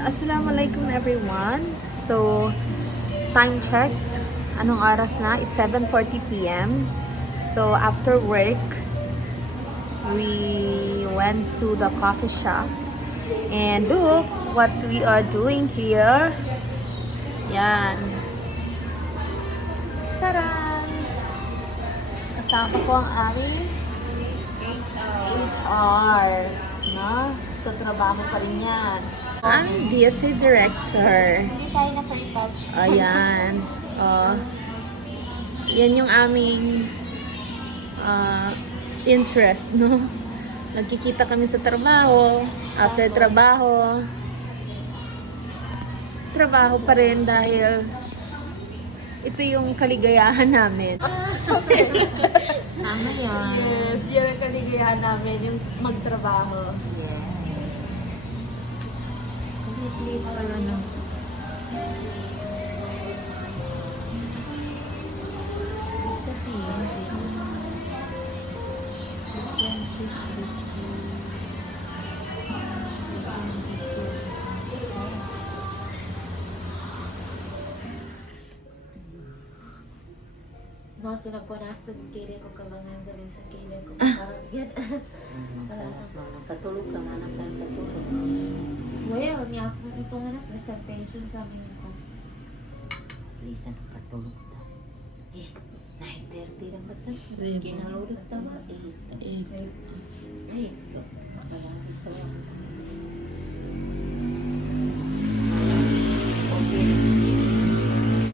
Assalamualaikum everyone. So, time check. Anong oras na? It's 7:40 p.m. So, after work, we went to the coffee shop. And look what we are doing here. Yan. Taran! Kasama ko ang aming HR. No? So, trabaho pa rin yan. I'm DSA Director. Hindi tayo na-touch. Ayan. Yan yung aming interest, no? Nagkikita kami sa trabaho. After trabaho, trabaho pa rin dahil ito yung kaligayahan namin. Tama yan. Yes, yun ang kaligayahan namin, yung magtrabaho. Yes. Complete pala no. Ibig sabihin, 26. Nasa nagpunasto ng kilay ko ka mga galing sa kilay ko. Parang yan. Nakatulog ka nga ng katulog. Well, ito nga na presentation sa amin sa Please, nakatulog ka. 9:30 lang ba sa? Kinalulog ka ba? 8. Ay, ito. Makalangis ka lang.